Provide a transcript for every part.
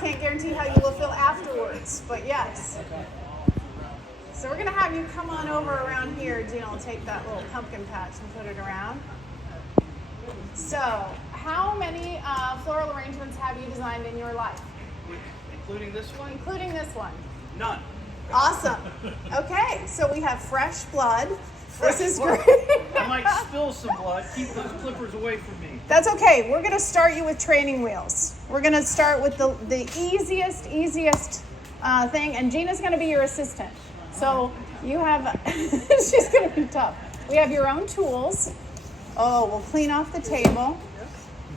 can't guarantee how you will feel afterwards, but yes. So we're going to have you come on over around here. Gina will take that little pumpkin patch and put it around. So, how many floral arrangements have you designed in your life? Including this one? Including this one. None. Awesome. Okay, so we have fresh blood. This is great. I might spill some blood. Keep those clippers away from me. That's okay. We're going to start you with training wheels. We're going to start with the easiest thing, and Gina's going to be your assistant. So you have, she's going to be tough. We have your own tools. Oh, we'll clean off the table.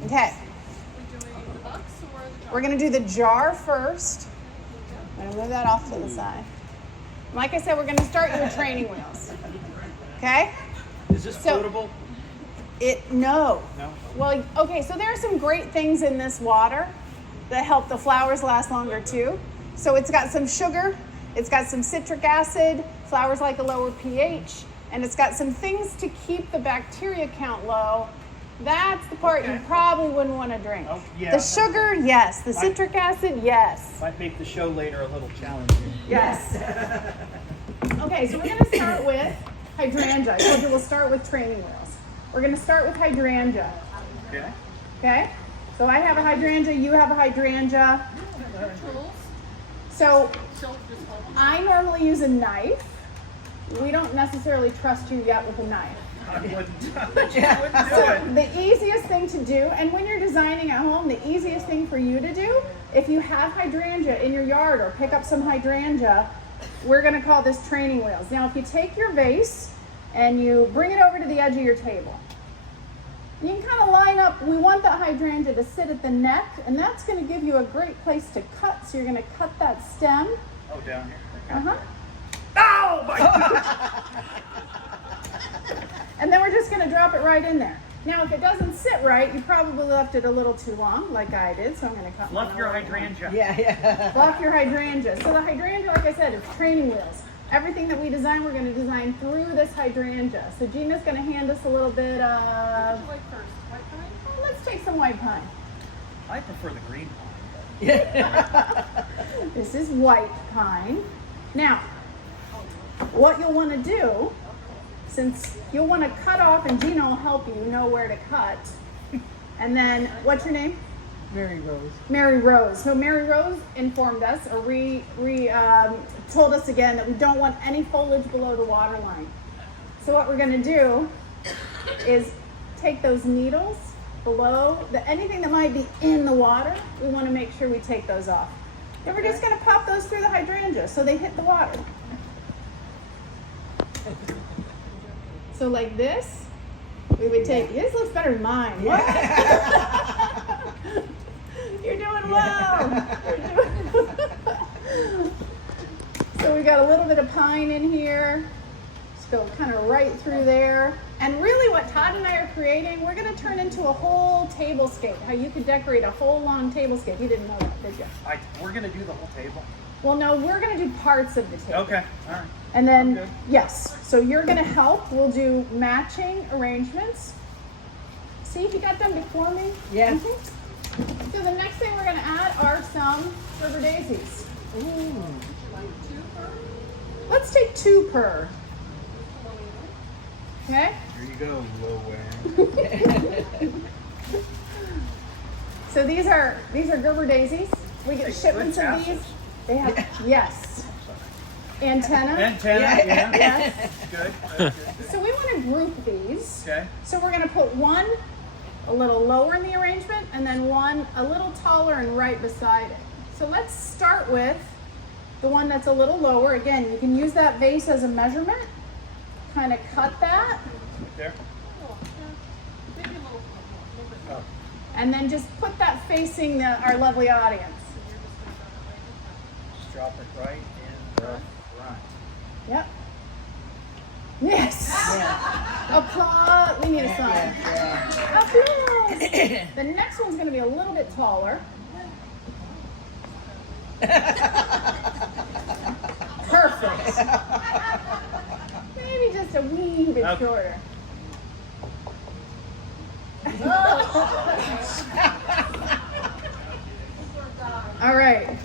Okay. We're going to do the jar first. I'm going to move that off to the side. Like I said, we're going to start you with training wheels. Okay? Is this floatable? No. No? Well, okay, so there are some great things in this water that help the flowers last longer too. So it's got some sugar, it's got some citric acid, flowers like a lower pH, and it's got some things to keep the bacteria count low. That's the part you probably wouldn't want to drink. Oh, yeah. The sugar, yes. The citric acid, yes. Might make the show later a little challenging. Yes. Okay, so we're going to start with hydrangea. I told you we'll start with training wheels. We're going to start with hydrangea. Okay. Okay? So I have a hydrangea, you have a hydrangea. So I normally use a knife. We don't necessarily trust you yet with a knife. I wouldn't do So it. the easiest thing to do, and when you're designing at home, the easiest thing for you to do, if you have hydrangea in your yard or pick up some hydrangea, we're going to call this training wheels. Now, if you take your vase and you bring it over to the edge of your table, you can kind of line up. We want the hydrangea to sit at the neck, and that's going to give you a great place to cut. So you're going to cut that stem. Oh, down here. Uh-huh. Oh, my God! And then we're just going to drop it right in there. Now, if it doesn't sit right, you probably left it a little too long, like I did, so I'm going to cut Fluff your hydrangea. Yeah. Fluff your hydrangea. So the hydrangea, like I said, it's training wheels. Everything that we design, we're going to design through this hydrangea. So Gina's going to hand us a little bit of... White pine? Oh, let's take some white pine. I prefer the green pine. This is white pine. Now, what you'll want to do, since you'll want to cut off, and Gina will help you know where to cut. And then, what's your name? Mary Rose. Mary Rose. So Mary Rose informed us, or told us again that we don't want any foliage below the water line. So what we're going to do is take those needles below, anything that might be in the water, we want to make sure we take those off. Then we're just going to pop those through the hydrangea so they hit the water. So like this, we would take, this looks better than mine. Yeah. You're doing well. So we got a little bit of pine in here. Just go kind of right through there. And really what Todd and I are creating, we're going to turn into a whole tablescape. How you could decorate a whole long tablescape. You didn't know that, did you? We're going to do the whole table? Well, no, we're going to do parts of the table. Okay, all right. And then, Okay. yes, so you're going to help. We'll do matching arrangements. See, you got them before me? Yeah. So the next thing we're going to add are some river daisies. Ooh. Let's take 2 per. Okay? Here you go, low So these are Gerber daisies. We get shipments of these. tassels. They have, yes. Antenna. Antenna, yeah. Yes. Good. That's good. So we want to group these. Okay. So we're going to put one a little lower in the arrangement and then one a little taller and right beside it. So let's start with the one that's a little lower. Again, you can use that vase as a measurement. Kind of cut that. Right there. Oh. And then just put that facing our lovely audience. Just drop it right in the front. Yep. Yes. Yeah. Applause. We need a sign. Yeah. Applause. The next one's going to be a little bit taller. Perfect. Maybe just a wee bit Okay. shorter. All right.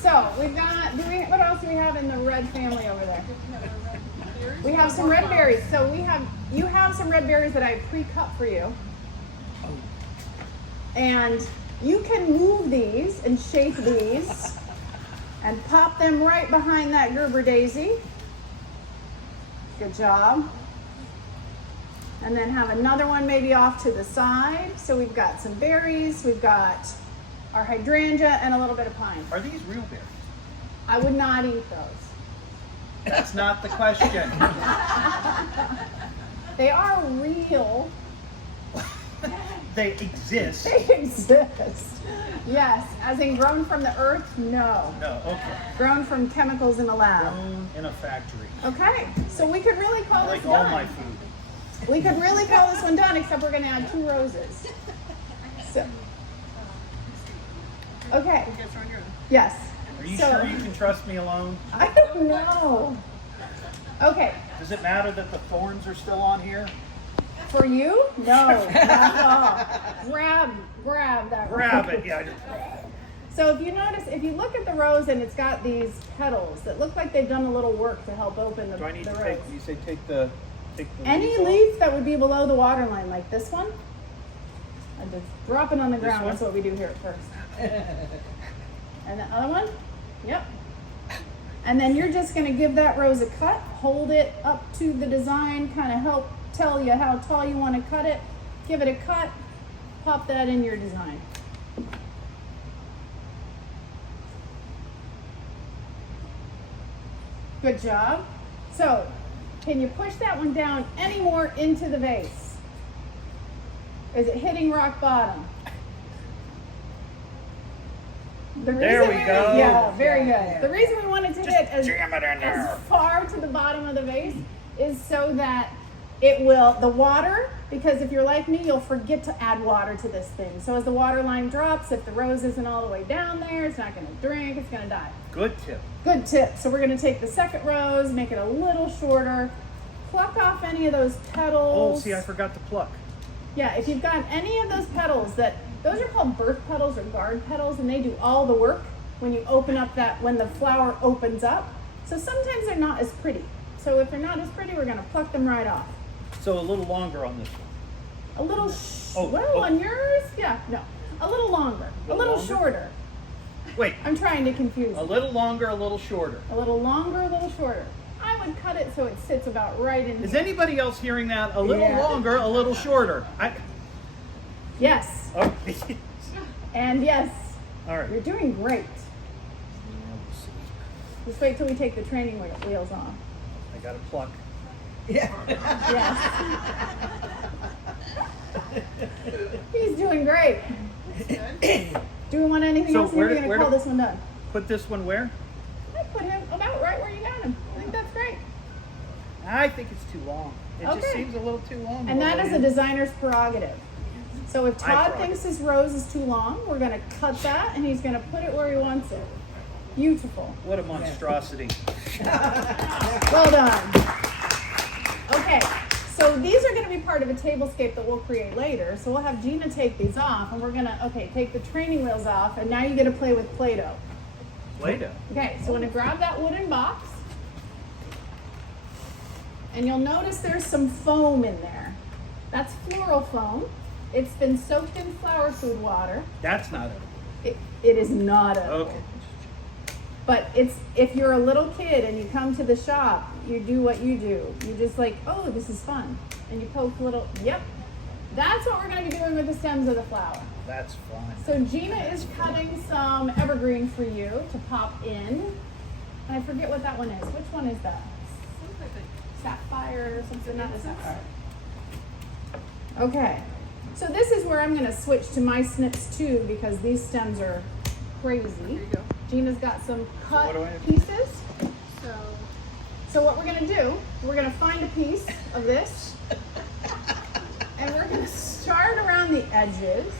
So we've got, what else do we have in the red family over there? We have some red berries. So you have some red berries that I pre-cut for you. And you can move these and shape these and pop them right behind that Gerber daisy. Good job. And then have another one maybe off to the side. So we've got some berries, we've got our hydrangea, and a little bit of pine. Are these real berries? I would not eat those. That's not the question. They are real. They exist. They exist. Yes, as in grown from the earth? No. No, okay. Grown from chemicals in the lab. Grown in a factory. Okay, so we could really call Like this all done. my food. We could really call this one done, except we're going to add 2 roses. So, okay. Yes. Are you So, sure you can trust me alone? I don't know. Okay, Does it matter that the thorns are still on here? for you? No, not at all. Grab that. Grab rose. it, yeah. So if you notice, if you look at the rose and it's got these petals that look like they've done a little work to help open the, Do I need the to rose. take, you say take the Any leaf off? leaf that would be below the water line, like this one, and just drop it on the This ground. one? That's what we do here at First. And the other one, yep. And then you're just gonna give that rose a cut, hold it up to the design, kind of help tell you how tall you want to cut it. Give it a cut, pop that in your design. Good job. So, can you push that one down any more into the vase? Is it hitting rock bottom? The There we go. Yeah, very good. The reason we wanted to hit as, Jam it in there. as far to the bottom of the vase is so that it will, the water, because if you're like me, you'll forget to add water to this thing. So as the water line drops, if the rose isn't all the way down there, it's not going to drink, it's going to die. Good tip. Good tip. So we're going to take the second rose, make it a little shorter, pluck off any of those Oh, petals. see, I forgot to pluck. Yeah, if you've got any of those petals those are called birth petals or guard petals, and they do all the work when you open up when the flower opens up. So sometimes they're not as pretty. So if they're not as pretty, we're going to pluck them right off. So a little longer on this one. A little, Oh. on yours? Yeah, no. A little longer, a little longer? shorter. Wait, I'm trying to confuse a you. little longer, a little shorter. A little longer, a little shorter. I would cut it so it sits about right in Is here. anybody else hearing that? A little Yeah. longer, a little shorter. Yes, Okay. and yes. All right. You're doing great. Just wait till we take the training wheels off. I got to pluck. Yeah. Yes. He's doing great. Do we want anything So else? We're going to where call do- this one done. Put this one where? I put him about right where you got him. I think that's great. I think it's too long. It just Okay. seems a little too long. And that is a designer's prerogative. So if My Todd prerogative. thinks his rose is too long, we're going to cut that and he's going to put it where he wants it. Beautiful. What a monstrosity. Well done. Okay, so these are going to be part of a tablescape that we'll create later. So we'll have Gina take these off and we're going to, take the training wheels off, and now you get to play with Play-Doh. Play-Doh. Okay, so I'm going to grab that wooden box. And you'll notice there's some foam in there. That's floral foam. It's been soaked in flower food water. That's not it. It is not a. Okay. But if you're a little kid and you come to the shop, you do what you do. You just like, oh, this is fun. And you poke little, yep. That's what we're going to be doing with the stems of the flower. That's fine. So Gina is cutting some evergreen for you to pop in. And I forget what that one is. Which one is that? Sapphire or something, not a sapphire. Okay. So this is where I'm going to switch to my snips too, because these stems are crazy. There you go. Gina's got some cut what do I have? pieces. So, So what we're going to do, we're going to find a piece of this, and we're going to start around the edges,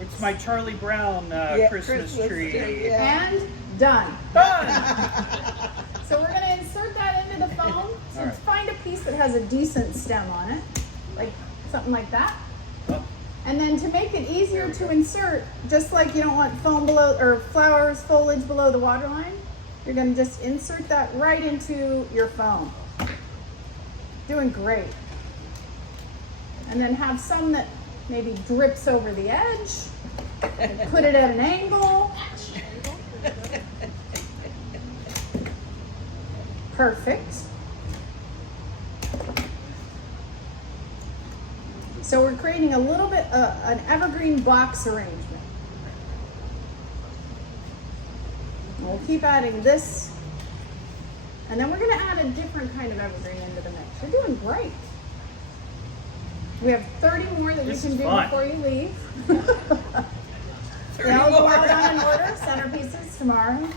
It's my Charlie Brown Christmas tree. Yeah. and done. Done! So we're going to insert that into the foam. So All right. find a piece that has a decent stem on it, like something like that. Oh, And then to make it easier to insert, just like you don't want foam below or flowers, foliage below the water line, you're gonna just insert that right into your foam. Doing great. And then have some that maybe drips over the edge. Put it at an angle. Perfect. So we're creating a little bit an evergreen box arrangement. We'll keep adding this, and then we're going to add a different kind of evergreen into the mix. You're doing great. We have 30 more that This you can is do fun. before you leave. They all go out on an order, centerpieces tomorrow.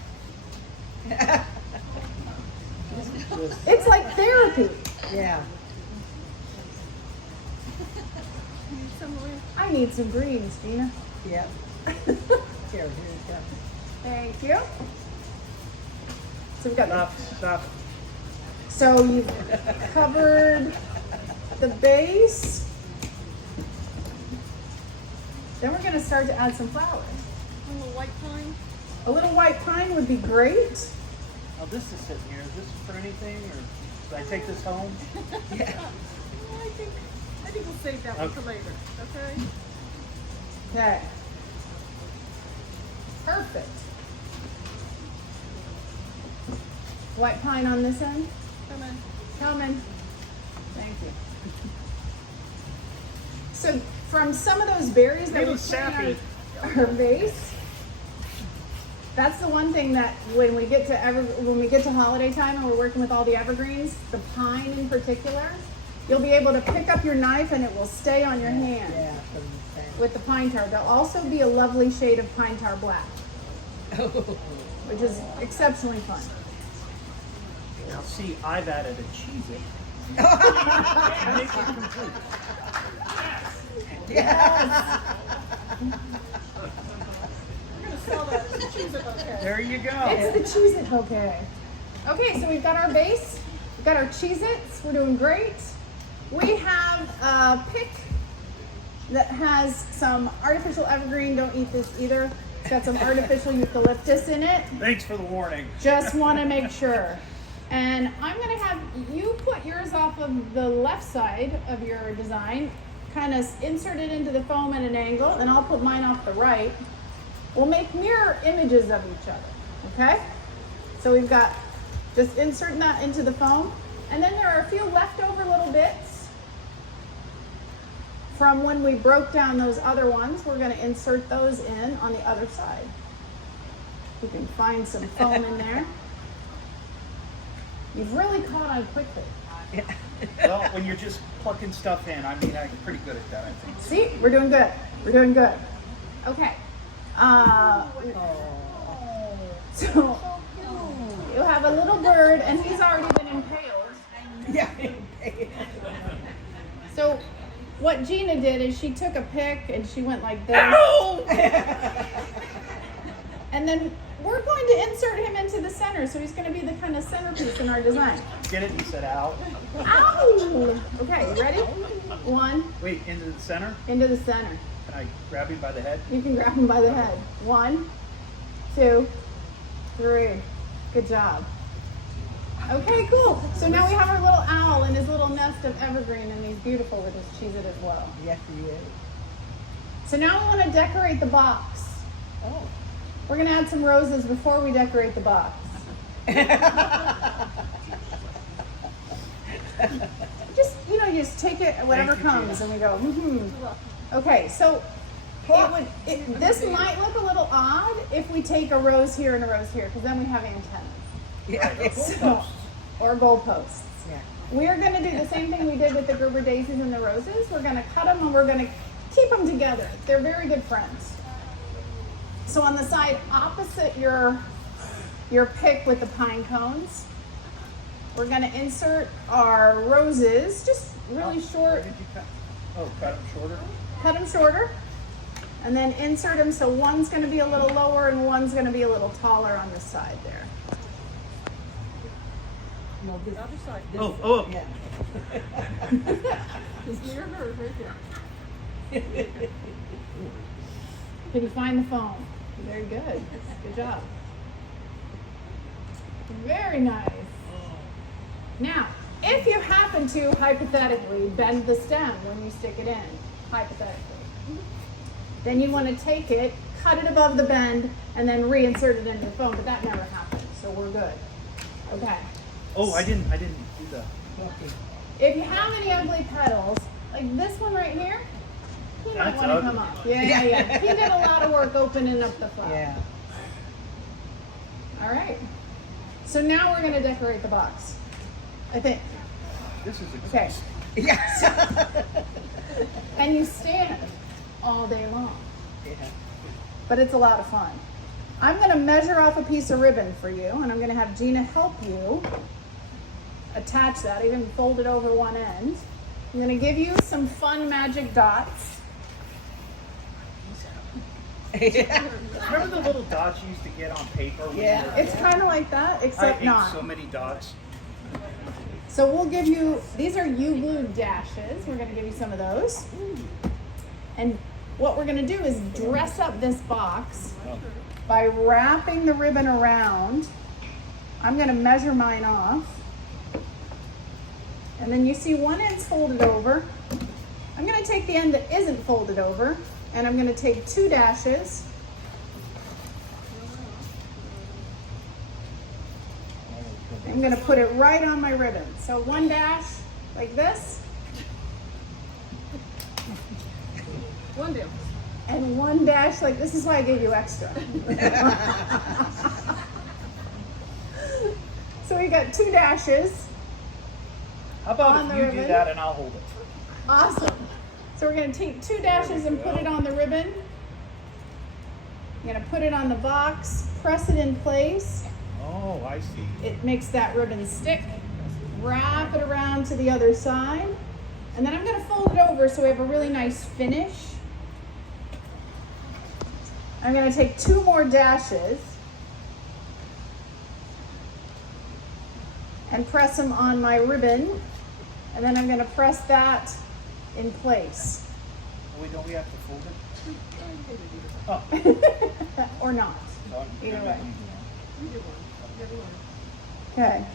It's like therapy. Yeah. I need some greens, Gina. Yep. Here you go. Thank you. So we've got Stop. So you've covered the base. Then we're going to start to add some flowers. A little white pine. A little white pine would be great. Now this is sitting here. Is this for anything, or should I take this home? Yeah. I think we'll save that one for later. Okay. Okay. Perfect. White pine on this end. Come in. Coming. Thank you. So from some of those berries that They we look put in sappy. our vase, that's the one thing that when we get to holiday time and we're working with all the evergreens, the pine in particular, you'll be able to pick up your knife and it will stay on your hand Yeah. From the same. with the pine tar. There'll also be a lovely shade of pine tar black, which is exceptionally fun. Now see, I've added a Cheez-It. To make it complete. Yes. We're gonna sell that as a Cheez-It bouquet. There you go. It's the Cheez-It bouquet. Okay, so we've got our base, we've got our Cheez-Its, we're doing great. We have a pick that has some artificial evergreen, don't eat this either. It's got some artificial eucalyptus in it. Thanks for the warning. Just want to make sure. And I'm going to have you put yours off of the left side of your design, kind of insert it into the foam at an angle, and I'll put mine off the right. We'll make mirror images of each other, okay? So we've got just inserting that into the foam, and then there are a few leftover little bits from when we broke down those other ones. We're going to insert those in on the other side. We can find some foam in there. You've really caught on quickly. Well, when you're just plucking stuff in, I mean, I'm pretty good at that, I think. See, we're doing good. We're doing good. Okay. So you have a little bird, and he's already been impaled. Yeah. So what Gina did is she took a pick and she went like this. And then we're going to insert him into the center, so he's going to be the kind of centerpiece in our design. Get it? You said ow. Ow! Okay, you ready? One, Wait, into the center? into the center. Can I grab him by the head? You can grab him by the head. 1, 2, 3. Good job. Okay, cool. So now we have our little owl in his little nest of evergreen, and he's beautiful with his Cheez-It as well. Yes, he is. So now we want to decorate the box. Oh. We're going to add some roses before we decorate the box. Just, you just take it, whatever Thank you, comes, Gina. and we go, mm-hmm. Okay, so this might look a little odd if we take a rose here and a rose here, because then we have antennas. Yeah. So, or goalposts. Yeah. We're going to do the same thing we did with the Gerber daisies and the roses. We're going to cut them and we're going to keep them together. They're very good friends. So on the side opposite your pick with the pine cones, we're going to insert our roses, just really Where short. did you cut? Oh, cut him shorter? Cut them shorter, and then insert them so one's going to be a little lower and one's going to be a little taller on the side there. No, this, Other side. Oh. yeah. This near her, right there. Can you find the phone? Very good. Good job. Very nice. Now, if you happen to hypothetically bend the stem when you stick it in, hypothetically, then you want to take it, cut it above the bend, and then reinsert it into the phone. But that never happens, so we're good. Okay. Oh, I didn't do that. If you have any ugly petals, like this one right here, he might That's want to come ugly. up. Yeah. He did a lot of work opening up the flower. Yeah. All right. So now we're going to decorate the box. I think. This is Okay. exhausting. Yes. And you stand all day long, Yeah. but it's a lot of fun. I'm going to measure off a piece of ribbon for you, and I'm going to have Gina help you attach that, even fold it over one end. I'm going to give you some fun magic dots. Remember the little dots you used to get on paper? When Yeah. you were a It's kid? kind of like that, I except hate not. so many dots. So we'll give you, these are U-glue dashes. We're going to give you some of those. And what we're going to do is dress up this box by wrapping the ribbon around. I'm going to measure mine off. And then you see one end's folded over. I'm going to take the end that isn't folded over, and I'm going to take 2 dashes. I'm going to put it right on my ribbon. So 1 dash like this, One day. and 1 dash like this. Is why I gave you extra. So we got 2 dashes. How about On if the you do ribbon. that and I'll hold it? Awesome. So we're going to take 2 dashes and put it on the ribbon. I'm going to put it on the box, press it in place. Oh, I see. It makes that ribbon stick. Wrap it around to the other side. And then I'm going to fold it over so we have a really nice finish. I'm going to take 2 more dashes and press them on my ribbon. And then I'm going to press that in place. Wait, don't we have to fold it? Oh. Or not. No, Either no, way. no, You do one. You do one. Okay.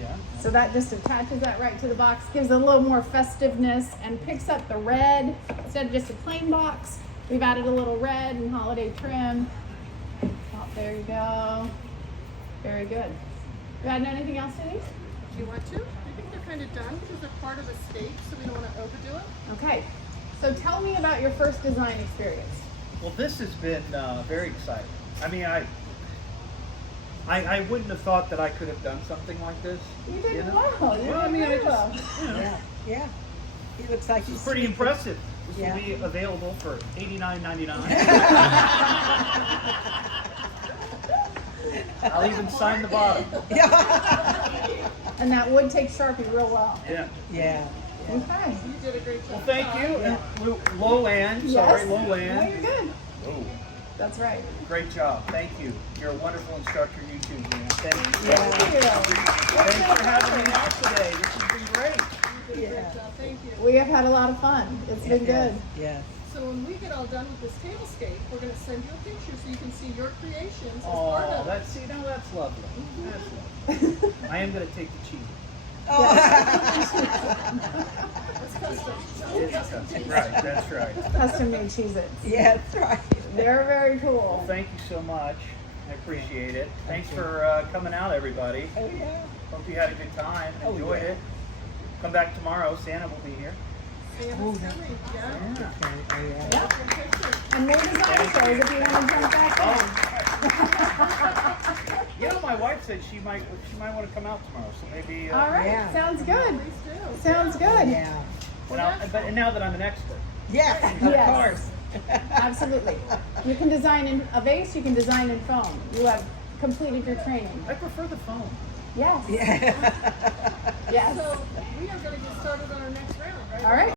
Yeah. So that just attaches that right to the box, gives it a little more festiveness, and picks up the red. Instead of just a plain box, we've added a little red and holiday trim. Oh, there you go. Very good. You adding anything else to these? Do you want to? I think they're kind of done because they're part of a stage, so we don't want to overdo it. Okay. So tell me about your first design experience. Well, this has been very exciting. I mean, I wouldn't have thought that I could have done something like this. You did know? well. You Well, I did mean, I very just, well. you know, Yeah. Yeah. He looks like he's it's pretty impressive. This Yeah. will be available for $89.99. I'll even sign the bottom. And that would take Sharpie real well. Yeah. Yeah. Okay. You did a great job. Well, thank you. Yeah. And low end. Sorry, low No, end. you're good. Oh, That's right. great job. Thank you. You're a wonderful instructor. You too, Gina. Thank you. Thank you. Thanks for having me out today. This has been great. You did a Yeah. great job. Thank you. We have had a lot of fun. It's been good. Yeah. So when we get all done with this tablescape, we're going to send you a picture so you can see your creations as part Oh, of it. that's that's lovely. That's lovely. I am going to take the cheese. It's custom. Right, that's right. Custom made Cheez-Its. Yeah, that's right. They're very cool. Thank you so much. I appreciate it. Thanks for coming out, everybody. Oh, yeah. Hope you had a good time. Oh, Enjoyed yeah. it. Come back tomorrow. Santa will be here. Sam's coming. Yeah. Yeah. Okay. Oh, yeah. Yep. Good picture. And more design shows if you want to jump back in. You know, my wife said she might want to come out tomorrow, so maybe. All right. Yeah. Sounds good. Please do. Sounds good. Yeah. And now that I'm an expert. Yeah, of Yes. course. Absolutely. You can design in a vase. You can design in foam. You have completed your training. I prefer the phone. Yes. Yeah. Yes. So we are going to get started on our next round, right? All right.